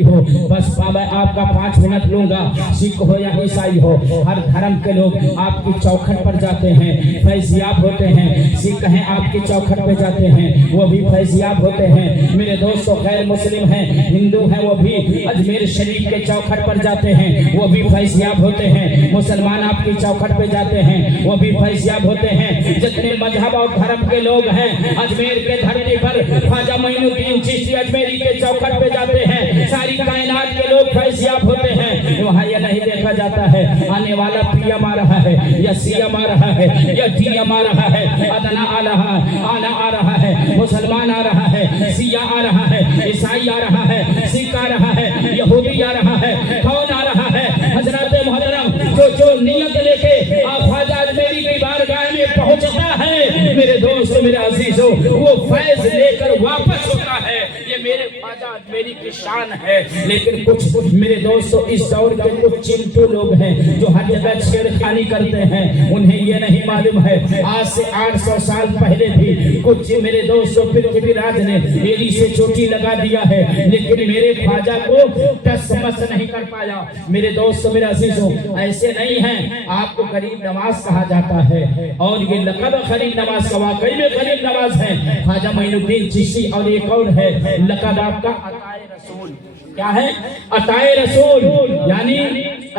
पड़ी हो। बस मैं आपका 5 मिनट लूंगा। सिख हो या ईसाई हो, हर धर्म के लोग आपकी चौखट पर जाते हैं, फैजियाब होते हैं। सिख हैं आपकी चौखट पे जाते हैं, वो भी फैजियाब होते हैं। मेरे दोस्तों गैर मुस्लिम हैं, हिंदू हैं, वो भी अजमेर शरीफ के चौखट पर जाते हैं, वो भी फैजियाब होते हैं। मुसलमान आपकी चौखट पे जाते हैं, वो भी फैजियाब होते हैं। जितने मजहब और धर्म के लोग हैं अजमेर के धरती पर ख्वाजा मोइनुद्दीन चिश्ती अजमेरी के चौखट पे जाते हैं, सारी कायनात के लोग फैजियाब होते हैं। वहाँ यह नहीं देखा जाता है आने वाला पीएम आ रहा है या सीएम आ रहा है या डीएम आ रहा है, अदना आ रहा है, आना आ रहा है, मुसलमान आ रहा है, सिया आ रहा है, ईसाई आ रहा है, सिख आ रहा है, यहूदी आ रहा है, कौन आ रहा है? हजरत मोहतरम जो नियत लेके आप ख्वाजा अजमेरी की बारगाह में पहुंचता है, मेरे दोस्त मेरे अजीजों, वो फैज लेकर वापस होता है। ये मेरे ख्वाजा अजमेरी की शान है। लेकिन कुछ मेरे दोस्तों इस दौर के कुछ चिंटू लोग हैं जो हर जगह छेड़खानी करते हैं, उन्हें ये नहीं मालूम है आज से 800 साल पहले भी कुछ मेरे दोस्तों पृथ्वीराज ने एड़ी से चोटी लगा दिया है, लेकिन मेरे ख्वाजा को टस मस नहीं कर पाया। मेरे दोस्तों मेरे अजीजों, ऐसे नहीं है। आपको गरीब नवाज कहा जाता है और ये लक़ब गरीब नवाज का वाकई में गरीब नवाज है ख्वाजा मोइनुद्दीन चिश्ती। और एक और है लक़ब आपका अताए रसूल। क्या है? अताए रसूल, यानी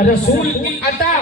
रसूल की अता।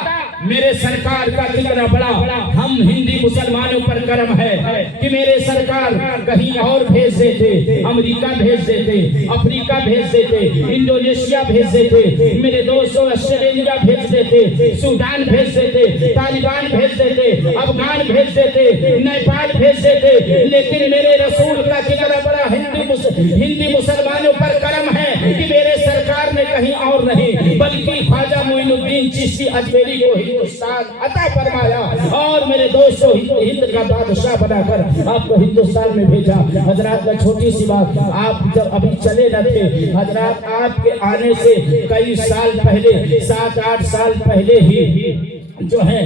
मेरे सरकार का कितना बड़ा हम हिंदी मुसलमानों पर करम है कि मेरे सरकार कहीं और भेज देते, अमेरिका भेज देते, अफ्रीका भेज देते, इंडोनेशिया भेज देते, मेरे दोस्तों ऑस्ट्रेलिया भेज देते, सूडान भेज देते, तालिबान भेज देते, अफगान भेज देते, नेपाल भेज देते। लेकिन मेरे रसूल का कितना बड़ा हिंदी मुसलमानों पर करम है कि मेरे सरकार ने कहीं और नहीं बल्कि ख्वाजा मोइनुद्दीन चिश्ती अजमेरी को हिंदुस्तान अता फरमाया और मेरे दोस्तों हिंद का बादशाह बनाकर आपको हिंदुस्तान में भेजा। हजरात का छोटी सी बात, आप जब अभी चले न थे, हजरात आपके आने से कई साल पहले 7-8 साल पहले ही जो है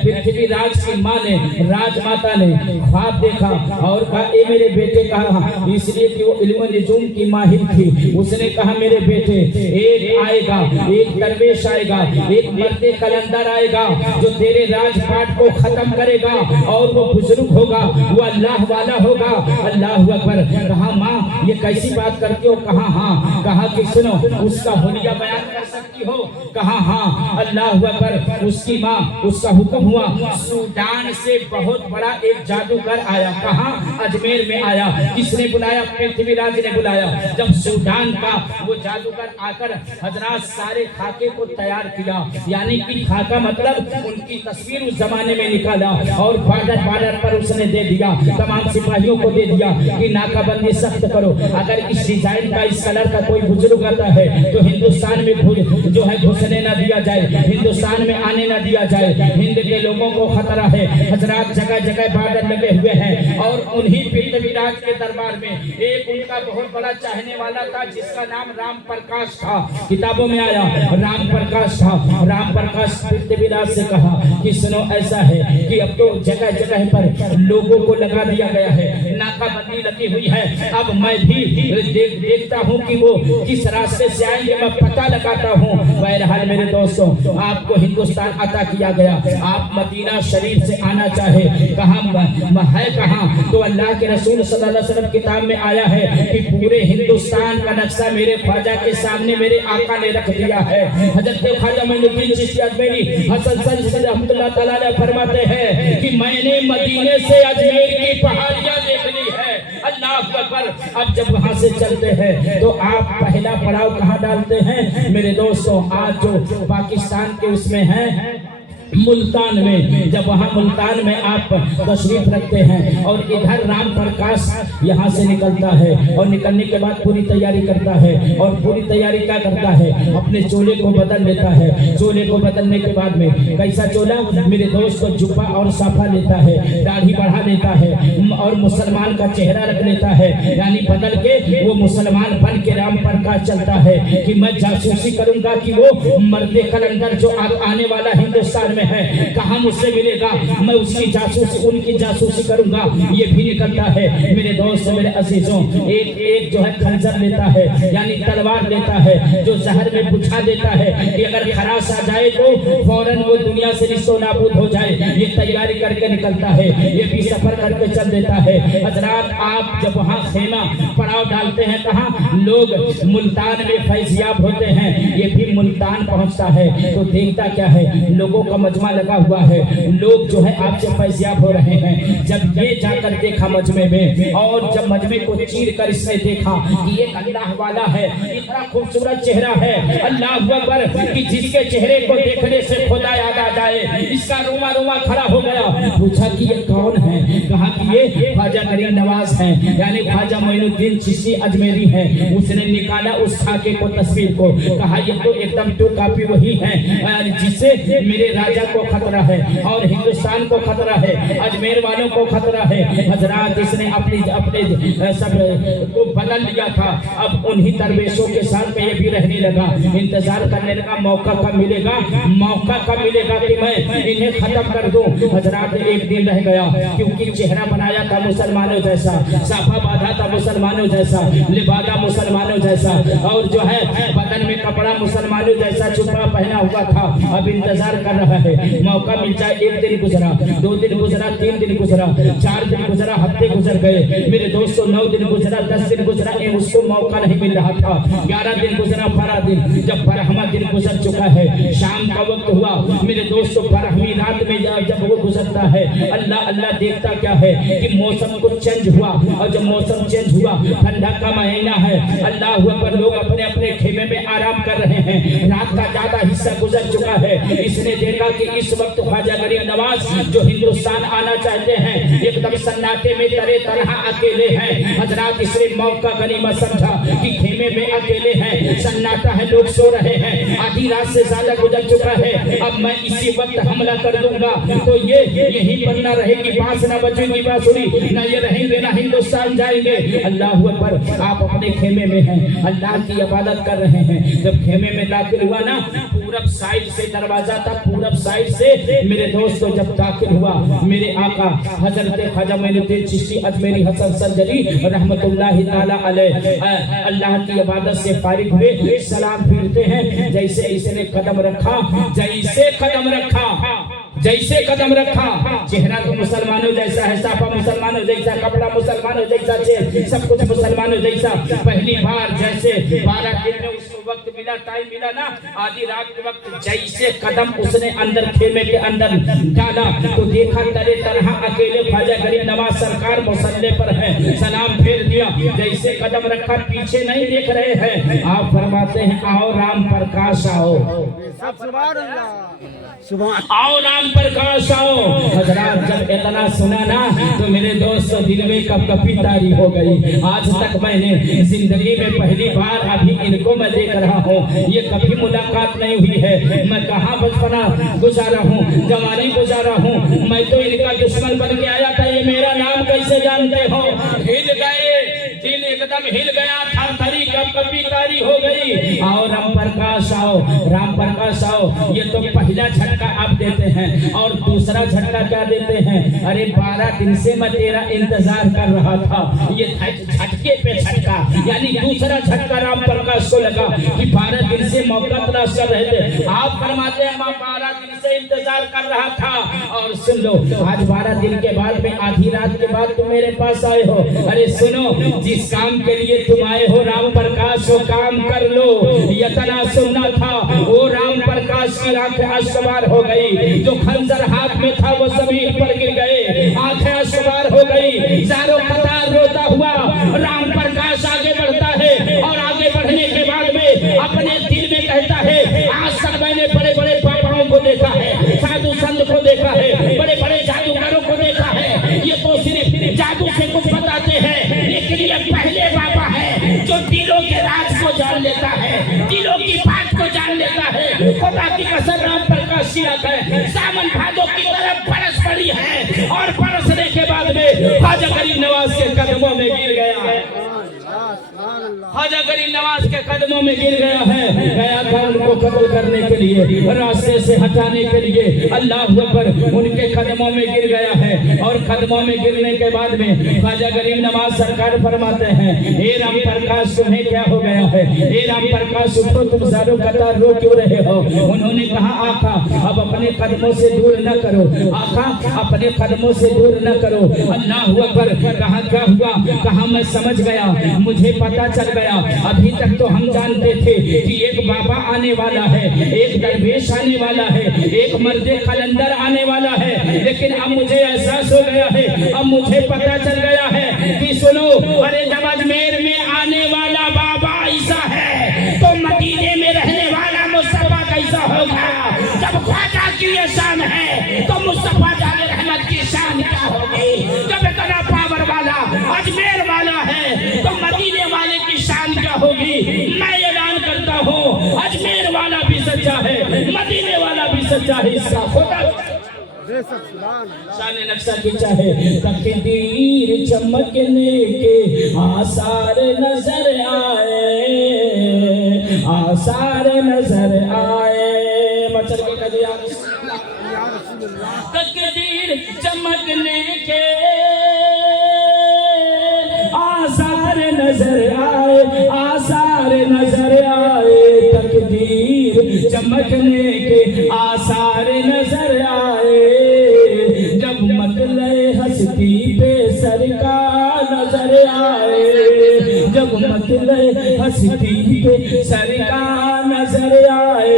पृथ्वीराज की माँ ने, राजमाता ने ख्वाब देखा और कहा ए मेरे बेटे, कहा इसलिए कि वो इल्म निजूम की माहिर थी। उसने कहा मेरे बेटे एक आएगा, एक दरवेश आएगा, एक मर्दे कलंदर आएगा जो तेरे राजपाट को खत्म करेगा और वो बुजुर्ग होगा, वो अल्लाह वाला होगा। अल्लाह अकबर। कहा माँ ये कैसी बात करते हो? कहा हाँ। कहा कि सुनो उसका हुलिया बयान कर सकती हो? कहा हाँ। अल्लाह अकबर। उसकी माँ, उसका हुक्म हुआ, सूडान से बहुत बड़ा एक जादूगर आया। कहाँ? अजमेर में आया। किसने बुलाया? पृथ्वीराज ने बुलाया। जब सूडान का वो जादूगर आकर हजरात सारे खाके को तैयार किया, यानी कि खाका मतलब उनकी तस्वीर उस जमाने में निकाला और बॉर्डर पर उसने दे दिया, तमाम सिपाहियों को दे दिया कि नाकाबंदी सख्त करो। अगर इस डिजाइन का, इस कलर का कोई बुजुर्ग आता है तो हिंदुस्तान में जो है घुसने न दिया जाए, हिंदुस्तान में आने न दिया जाए, हिंद के लोगों को खतरा है। हजरात जगह जगह बॉर्डर लगे हुए हैं और उन्हीं पृथ्वीराज के दरबार में एक उनका बहुत बड़ा चाहने वाला था जिसका नाम राम प्रकाश था। किताबों में आया राम प्रकाश था। राम प्रकाश पृथ्वीराज से कहा कि सुनो ऐसा है कि अब तो जगह जगह पर लोगों को लगा दिया गया है, नाकाबंदी लगी हुई है। अब मैं भी देखता हूँ कि वो किस रास्ते से आएंगे, मैं पता लगाता हूँ। बहरहाल मेरे दोस्तों, आपको हिंदुस्तान अता किया गया। आप मदीना शरीफ से आना चाहे, कहाँ है कहाँ? तो अल्लाह के रसूल सल्लल्लाहु अलैहि वसल्लम किताब में आया है कि पूरे हिंदुस्तान का नक्शा मेरे ख्वाजा के सामने मेरे आका ने रख दिया है। हजरत ख्वाजा मोइनुद्दीन चिश्ती अजमेरी हसन सल्लल्लाहु रहमतुल्लाह तआला अलैह फरमाते हैं कि मैंने मदीने से अजमेर की पहाड़ियां देख ली है। अल्लाह अकबर। अब जब वहां से चलते हैं तो आप पहला पड़ाव कहाँ डालते हैं? मेरे दोस्तों आज जो पाकिस्तान के उसमें है मुल्तान में, जब वहाँ मुल्तान में आप तशरीफ रखते हैं और इधर राम प्रकाश यहाँ से निकलता है और निकलने के बाद पूरी तैयारी करता है और पूरी तैयारी क्या करता है? अपने चोले को बदल लेता है। चोले को बदलने के बाद में कैसा चोला? मेरे दोस्त को जुब्बा और साफा लेता है, दाढ़ी बढ़ा लेता है और मुसलमान का चेहरा रख लेता है, यानी बदल के वो मुसलमान बन के राम प्रकाश चलता है कि मैं जासूसी करूंगा कि वो मर्दे कलंदर जो आने वाला हिंदुस्तान में है, कहाँ मुझसे मिलेगा, मैं उसकी जासूसी उनकी जासूसी करूंगा, ये भी निकलता है। मेरे दोस्त मेरे अजीजों, एक जो है खंजर लेता है यानी तलवार लेता है, जो जहर में बुझा देता है कि अगर खराश आ जाए तो फौरन वो दुनिया से निस्तो नाबूद हो जाए, ये तैयारी करके निकलता है, ये भी सफर करके चल देता है। हजरात आप जब वहाँ खेमा पड़ाव डालते हैं, कहाँ लोग मुल्तान में फैजियाब होते हैं, ये भी मुल्तान पहुँचता है तो देखता क्या है, लोगों का मजमा लगा हुआ है, लोग जो है आपसे फैजियाब हो रहे हैं। जब ये जाकर देखा मजमे में, और जब मजमे को चीर कर इसने देखा कि ये अल्लाह वाला है, इतना खूबसूरत चेहरा है, अल्लाह अकबर, कि जिसके चेहरे को देखने से खुदा याद आ जाए, इसका रोमा रोमा खड़ा हो गया। पूछा कि ये कौन है, कहा कि ये ख्वाजा गरीब नवाज है, यानी ख्वाजा मोइनुद्दीन चिश्ती अजमेरी है। उसने निकाला उस खाके को, तस्वीर को, कहा ये तो एकदम टू कॉपी वही है जिससे मेरे राजा को खतरा है और हिंदुस्तान को खतरा है, अजमेर वालों को खतरा है। हजरात इसने अपने सब को बदल लिया था, अब उन्हीं दरवेशों के साथ में ये भी रहने लगा, इंतजार करने लगा मौका कब मिलेगा, मौका कब मिलेगा कि मैं इन्हें खत्म कर दूं। हजरात एक दिन रह गया, क्योंकि चेहरा बनाया था मुसलमानों जैसा, साफा बांधा था मुसलमानों जैसा, लिबादा मुसलमानों जैसा, और जो है बदन में कपड़ा मुसलमानों जैसा छुपा पहना हुआ था। अब इंतजार कर रहा है मौका मिल जाए। एक दिन गुजरा, 2 दिन गुजरा, 3 दिन गुजरा, 4 दिन गुजरा, हफ्ते गुजर गए मेरे दोस्तों, 9 दिन गुजरा, 10 दिन गुजरा, उसको मौका नहीं मिल रहा था। 11 दिन गुजरा, 12 दिन, जब 12वां दिन गुजर चुका है, शाम का वक्त हुआ मेरे दोस्तों, 12वीं रात में जब वो गुजरता है, अल्लाह अल्लाह देखता क्या है कि मौसम कुछ चेंज हुआ, और जब मौसम चेंज हुआ, ठंडा का महीना है, अल्लाह पर लोग अपने अपने खेमे में आराम कर रहे हैं, रात का ज्यादा हिस्सा गुजर चुका है। इसने देखा कि इस वक्त ख्वाजा गरीब नवाज जो हिंदुस्तान आना चाहते हैं, एकदम सन्नाटे में तरे तरह अकेले हैं। हजरात इसने मौका गनीमत समझा कि खेमे में अकेले हैं, सन्नाटा है, लोग सो रहे हैं, आधी रात से ज्यादा गुजर चुका है, अब मैं इसी वक्त हमला कर दूंगा तो ये यहीं पर ना रहेगी बांस, ना बजेगी बांसुरी, ना ये रहेंगे ना हिंदुस्तान जाएंगे। अल्लाह अकबर, आप अपने खेमे में हैं, अल्लाह की इबादत कर रहे हैं। जब खेमे में दाखिल हुआ ना, पूरब साइड से दरवाजा था, पूरब साइड से मेरे दोस्तों जब दाखिल हुआ, मेरे आका हजरत ख्वाजा मोइनुद्दीन चिश्ती अजमेरी हसन संजरी रहमतुल्लाहि ताला अलैह अल्लाह की इबादत से फारिग हुए, सलाम फिरते हैं। जैसे इसने कदम रखा, जैसे कदम रखा, जैसे कदम रखा, चेहरा तो मुसलमानों जैसा है, साफा मुसलमानों जैसा, कपड़ा मुसलमानों जैसा, सब कुछ मुसलमानों जैसा। पहली बार जैसे 12 दिन में उसको वक्त मिला, टाइम मिला ना, आधी रात के वक्त जैसे कदम उसने अंदर खेमे के अंदर डाला तो देखा तरे तरह अकेले ख्वाजा गरीब नवाज सरकार मुसल्ले पर है, सलाम फेर दिया। जैसे कदम रखा, पीछे नहीं देख रहे हैं, आप फरमाते हैं आओ राम प्रकाश आओ, आओ राम प्रकाश आओ। हजरात जब इतना सुना ना तो मेरे दोस्तों दिल में कपकपी तारी हो गई। आज तक मैंने जिंदगी में पहली बार अभी इनको मैं देख रहा हूँ, ये कभी मुलाकात नहीं हुई है। मैं कहाँ बचपना गुजारा हूँ, जवानी गुजारा हूँ, मैं तो इनका दुश्मन बन के आया था, ये मेरा नाम कैसे जानते हो। हिल गए, दिल एकदम हिल गया था, थरी कपकपी तारी हो गई। आओ राम प्रकाश आओ, राम प्रकाश आओ। ये तो पहला झटका आप देते हैं, और दूसरा झटका क्या देते हैं, अरे 12 दिन से मैं तेरा इंतजार कर रहा था। ये झटके पे झटका, यानी दूसरा झटका राम प्रकाश को लगा कि 12 दिन से मौका तलाश कर रहे थे। आप फरमाते हैं मैं 12 दिन से इंतजार कर रहा था, और सुन लो आज 12 दिन के बाद में, आधी रात के बाद तुम मेरे पास आए हो। अरे सुनो, जिस काम के लिए तुम आए हो राम प्रकाश, वो काम कर लो। इतना सुनना था, वो राम प्रकाश की आंखें अश्कबार हो गई, जो खंजर हाथ में था वो जमीन पर गिर गए, आंखें अश्कबार हो गई। चारों कतार रोता हुआ राम प्रकाश आगे बढ़ता है, और आगे बढ़ने के बाद में अपने दिल में कहता है आज तक मैंने बड़े बड़े पापाओं को देखा है, साधु संत को देखा है, बड़े बड़े जादूगरों को देखा है, ये तो सिर्फ जादू से कुछ बताते हैं, लेकिन ये पहले बाबा है जो दिलों के राज को जान लेता है, दिलों की बात को जान लेता है। खुदा की कसम राम प्रकाश की आंख है सावन भादों की तरफ बरस पड़ी है, और बरसने के बाद में ख्वाजा गरीब नवाज के कदमों में गिर गया है, ख्वाजा गरीब नवाज के कदमों में गिर गया है। गया था उनको कत्ल करने के लिए, रास्ते से हटाने के लिए। अल्लाह अकबर, उनके कदमों में गिर गया है और कदमों में गिरने के बाद में ख्वाजा गरीब नवाज सरकार फरमाते हैं, हे राम प्रकाश तुम्हें क्या हो गया है, हे राम प्रकाश उठो, तुम ज़ारो कतार रो क्यों रहे हो। उन्होंने कहा आका अब अपने कदमों से दूर न करो, आका अपने कदमों से दूर न करो। अल्लाह अकबर, कहा क्या हुआ, कहा मैं समझ गया, मुझे पता चल गया। अभी तक तो हम जानते थे कि एक बाबा आने वाला है, एक दरवेश आने वाला है, एक मर्दे कलंदर आने वाला है, लेकिन अब मुझे एहसास हो गया है, अब मुझे पता चल गया है कि सुनो, अरे जब अजमेर में आने वाला बाबा ऐसा है तो मदीने में रहने वाला मुस्तफा कैसा होगा। जब ख्वाजा की ये शान है तो मुस्तफा जाने रहमत की शान क्या होगी। जब इतना पावर वाला अजमेर वाला है तो मदीने वाले की शान क्या होगी। मैं ऐलान करता हूँ अजमेर वाला भी सच्चा है, मदीने वाला भी सच्चा है, इसका खोटा शान नक्शा खींचा है। तकदीर चमकने के आसार नजर आए, आसार नजर आए। मचल के कदे तकदीर चमकने के आसार नजर आए, आसार नजर आए। तकदीर चमकने के आसार नजर आए। जब मतले हस्ती पे सरकार नजर आए, जब मतले हस्ती पे सरकार नजर आए।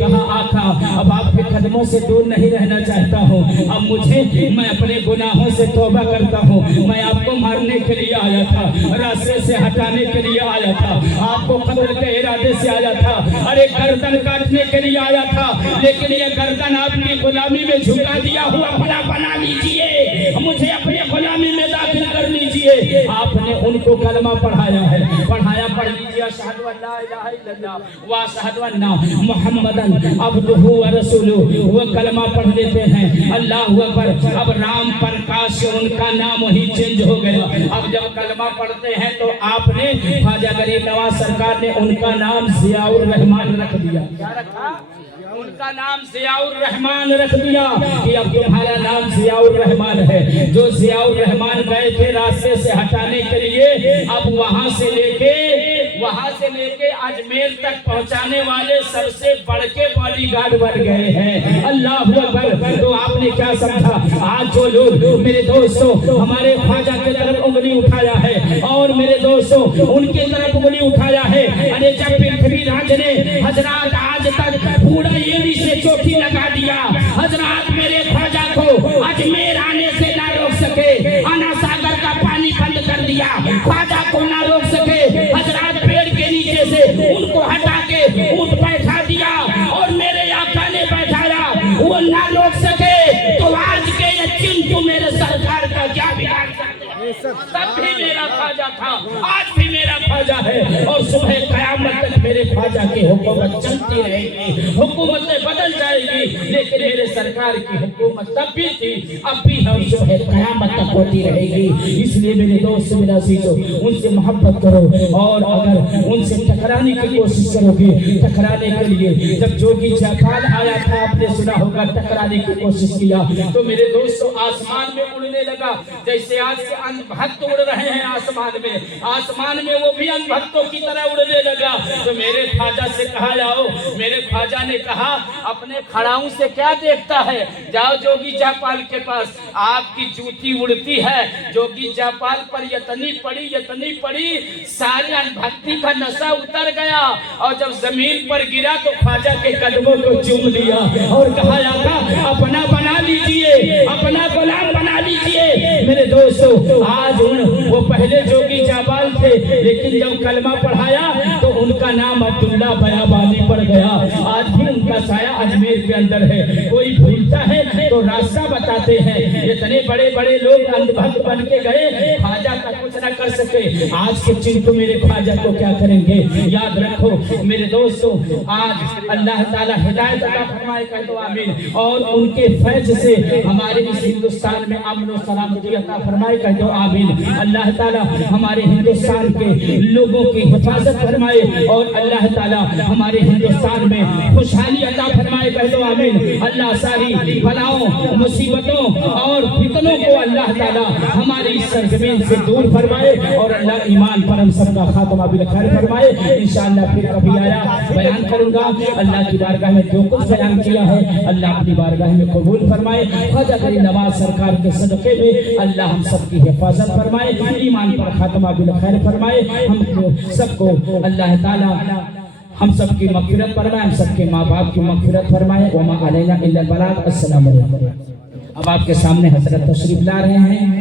कहा आका अब आपके कदमों से दूर नहीं रहना चाहता हूँ, अब मुझे, मैं अपने गुनाहों से तौबा करता हूँ। मैं आपको मारने के लिए आया था, रास्ते से हटाने के लिए आया था, आपको कत्ल के इरादे से आया था, अरे गर्दन काटने के लिए आया था, लेकिन ये गर्दन आपकी गुलामी में झुका दिया हुआ भला बना लीजिए, मुझे अपने गुलामी में दाखिल कर लीजिए। आपने उनको कलमा पढ़ाया है, पढ़ाया, पढ़ लीजिए अशहदु अल्ला इलाहा इल्लल्लाह व अशहदु अन्ना मुहम्मदन अब्दुहु व रसूलुहु। वो कलमा पढ़ लेते हैं, अल्लाह अकबर। अब राम प्रकाश उनका नाम ही चेंज हो गया। अब जब कलमा पढ़ते हैं तो आपने ख्वाजा गरीब नवाज सरकार ने उनका नाम जियाउर रहमान रख दिया। क्या रखा? उनका नाम जियाउर रहमान रख दिया कि अब तुम्हारा नाम जियाउर रहमान है। जो जियाउर रहमान गए थे रास्ते से हटाने के लिए, अब वहां से लेके अजमेर तक पहुंचाने वाले सबसे बड़के बॉडीगार्ड बन गए हैं। अल्लाह अकबर। तो आपने क्या समझा, आज जो लोग मेरे दोस्तों हमारे ख्वाजा की तरफ उंगली उठाया है और मेरे दोस्तों उनकी तरफ उंगली उठाया है, अरे जब पृथ्वीराज ने हजरात आज तक पूरा एड़ी से चोटी लगा दिया, हजरात मेरे ख्वाजा को अजमेर आने से ना रोक सके, आना सागर का पानी बंद कर दिया, ख्वाजा को ना रोक सके, हजरात पेड़ के नीचे से उनको हटा के ऊंट बैठा दिया और मेरे आका ने बैठाया, वो ना रोक सके, तो आज के ये चिंटू मेरे सरकार का क्या बिगाड़ सकते हैं। तब भी मेरा ख्वाजा था, आज भी मेरा ख्वाजा है और सुबह कयामत तक मेरे ख्वाजा की हुकूमत चलती रहेगी। हुकूमतें बदल जाएगी लेकिन मेरे सरकार की हुकूमत तब भी थी, अब भी हम जो है कयामत तक होती रहेगी। इसलिए मेरे दोस्त, मेरा सीखो, उनसे मोहब्बत करो और अगर उनसे टकराने की कोशिश करोगे, टकराने के लिए जब जोगी जापाल आया था, आपने सुना होगा, टकराने की कोशिश किया तो मेरे दोस्तों आसमान में उड़ने लगा। जैसे आज के अंधभक्त उड़ रहे हैं आसमान में वो भी अंधभक्तों की तरह उड़ने लगा। तो मेरे ख्वाजा से कहा जाओ, मेरे ख्वाजा ने कहा अपने खड़ाऊं से क्या देखता है, जाओ जोगी जापाल के पास, आपकी जूती उड़ती है। जोगी जापाल पर यतनी पड़ी, सारी अनभक्ति का नशा उतर गया और जब जमीन पर गिरा तो ख्वाजा के कदमों को चूम लिया और कहा जाता अपना बना लीजिए, अपना गुलाम बना लीजिए। मेरे दोस्तों आज वो पहले जोगी जाबाल थे, लेकिन जब कलमा पढ़ाया तो उनका नाम अब्दुल्ला बयाबानी पड़ गया। आज भी उनका साया अजमेर के अंदर है। कोई भूलता है तो रास्ता बताते हैं। इतने बड़े बड़े लोग अंधभक्त बन के गए, ख्वाजा का कुछ न कर सके। आज के चिंटू मेरे ख्वाजा को क्या करेंगे। याद रखो मेरे दोस्तों, आज अल्लाह ताला हिदायत अता फरमाए, कह दो आमीन। और उनके फैज से हमारे इस हिंदुस्तान में अमन और सलामती अता फरमाए, कह दो आमीन। अल्लाह ताला हमारे हिंदुस्तान के लोगों की हिफाजत फरमाए, और अल्लाह ताला हमारे हिंदुस्तान में खुशहाली अता फरमाए। पहलो आमीन। अल्लाह सारी बलाओं, मुसीबतों और फितनों को अल्लाह ताला हमारी इस सरजमीन से दूर फरमाए और अल्लाह ईमान पर हम सबका खात्मा बिल खैर फरमाए। इंशाअल्लाह फिर कभी आया बयान करूंगा। अल्लाह की बारगाह में जो कुछ बयान किया है अल्लाह अपनी बारगाह में कबूल फरमाए। ख्वाजा करीम नवाज सरकार के सदक़े में अल्लाह हम सबकी हिफाजत फरमाए, ईमान पर खात्मा बिल खैर फरमाए। हम सबको अल्लाह ताला हम सबकी मग़फ़िरत फरमाए, हम सबके माँ बाप की मग़फ़िरत फरमाए। वमा अलैना इल्लल बलाग। अस्सलामु अलैकुम। अब आपके सामने हज़रत तशरीफ ला रहे हैं।